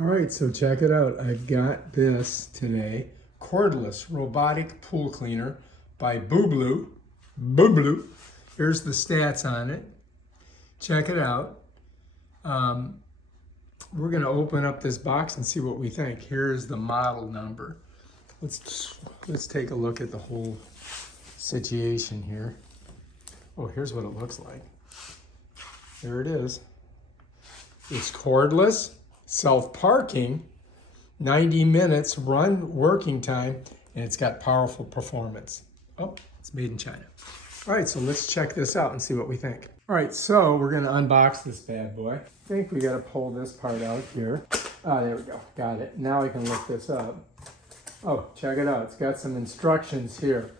All right, so check it out. I've got this today, Cordless Robotic Pool Cleaner by Bubblue. Here's the stats on it. Check it out. We're gonna open up this box and see what we think. Here's the model number. Let's take a look at the whole situation here. Oh, here's what it looks like. There it is. It's cordless, self-parking, 90 minutes run working time, and it's got powerful performance. Oh, it's made in China. All right, so let's check this out and see what we think. All right, so we're gonna unbox this bad boy. I think we gotta pull this part out here. Ah, there we go, got it. Now I can look this up. Oh, check it out, it's got some instructions here.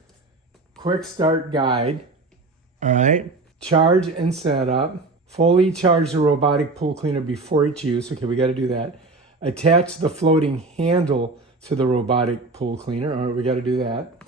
Quick start guide, all right. Charge and setup. Fully charge the robotic pool cleaner before each use. Okay, we gotta do that. Attach the floating handle to the robotic pool cleaner. All right, we gotta do that.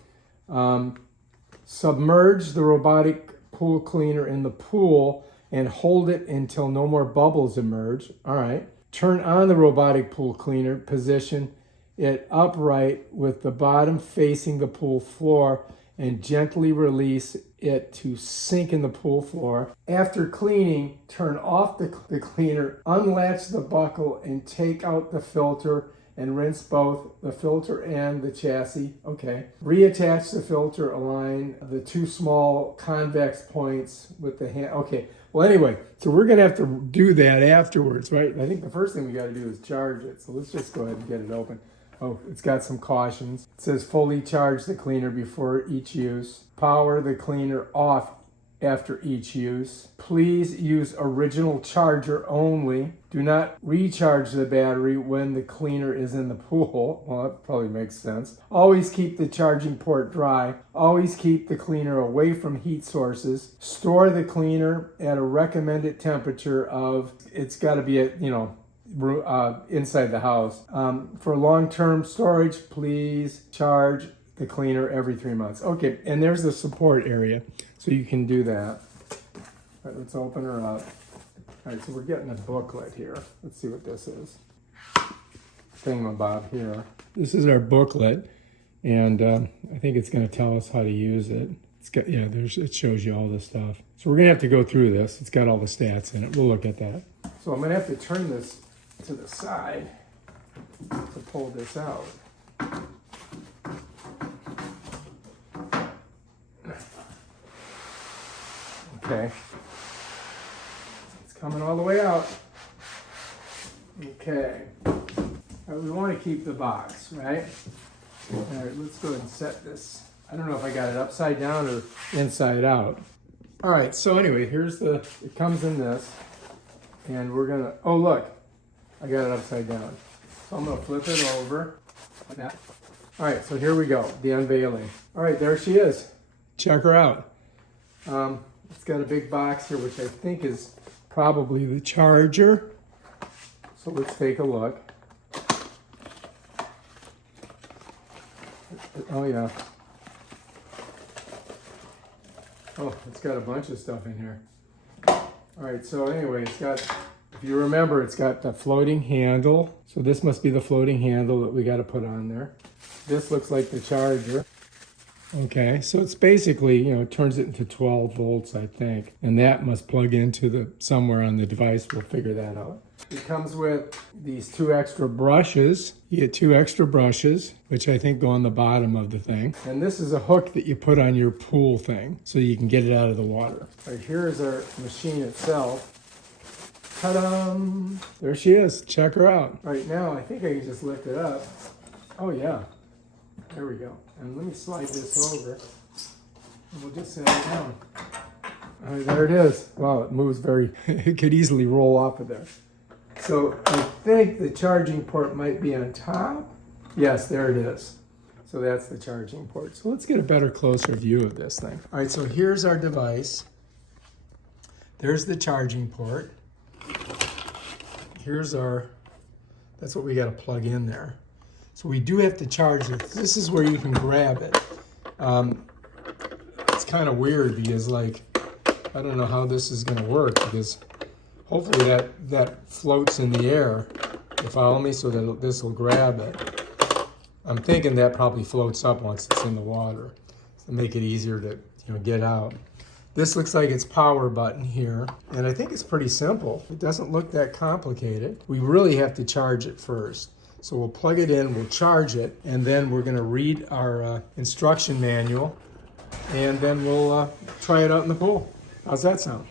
Submerge the robotic pool cleaner in the pool and hold it until no more bubbles emerge. All right. Turn on the robotic pool cleaner, position it upright with the bottom facing the pool floor and gently release it to sink in the pool floor. After cleaning, turn off the cleaner, unlatch the buckle and take out the filter and rinse both the filter and the chassis. Okay. Reattach the filter, align the two small convex points with the hand. Okay. Well, anyway, so we're gonna have to do that afterwards, right? I think the first thing we gotta do is charge it. So let's just go ahead and get it open. Oh, it's got some cautions. It says fully charge the cleaner before each use. Power the cleaner off after each use. Please use original charger only. Do not recharge the battery when the cleaner is in the pool. Well, that probably makes sense. Always keep the charging port dry. Always keep the cleaner away from heat sources. Store the cleaner at a recommended temperature of, it's got to be at, inside the house. For long-term storage, please charge the cleaner every 3 months. Okay, and there's the support area, so you can do that. All right, let's open her up. All right, so we're getting a booklet here. Let's see what this is. Thingamabob here. This is our booklet, and I think it's going to tell us how to use it. It's got, it shows you all this stuff. So we're going to have to go through this. It's got all the stats in it. We'll look at that. So I'm going to have to turn this to the side to pull this out. Okay. It's coming all the way out. Okay. All right, we want to keep the box, right? All right, let's go ahead and set this. I don't know if I got it upside down or inside out. All right, so anyway, it comes in this, and we're gonna, oh look, I got it upside down. So I'm gonna flip it over like that. All right, so here we go, the unveiling. All right, there she is. Check her out. It's got a big box here, which I think is probably the charger. So let's take a look. Oh yeah. Oh, it's got a bunch of stuff in here. All right, so anyway, it's got, if you remember, it's got the floating handle. So this must be the floating handle that we got to put on there. This looks like the charger. Okay, so it's basically, it turns it into 12 volts, I think. And that must plug into somewhere on the device. We'll figure that out. It comes with these 2 extra brushes. You get 2 extra brushes, which I think go on the bottom of the thing. And this is a hook that you put on your pool thing so you can get it out of the water. All right, here is our machine itself. Ta-da! There she is. Check her out. All right, now I think I can just lift it up. Oh yeah, there we go. And let me slide this over and we'll just set it down. All right, there it is. Wow, it moves it could easily roll off of there. So I think the charging port might be on top. Yes, there it is. So that's the charging port. So let's get a better, closer view of this thing. All right, so here's our device. There's the charging port. Here's that's what we got to plug in there. So we do have to charge it. This is where you can grab it. It's kind of weird because I don't know how this is going to work because hopefully that floats in the air You follow me? So that this will grab it. I'm thinking that probably floats up once it's in the water to make it easier to get out. This looks like its power button here, and I think it's pretty simple. It doesn't look that complicated. We really have to charge it first. So we'll plug it in, we'll charge it, and then we're gonna read our instruction manual, and then we'll try it out in the pool. How's that sound?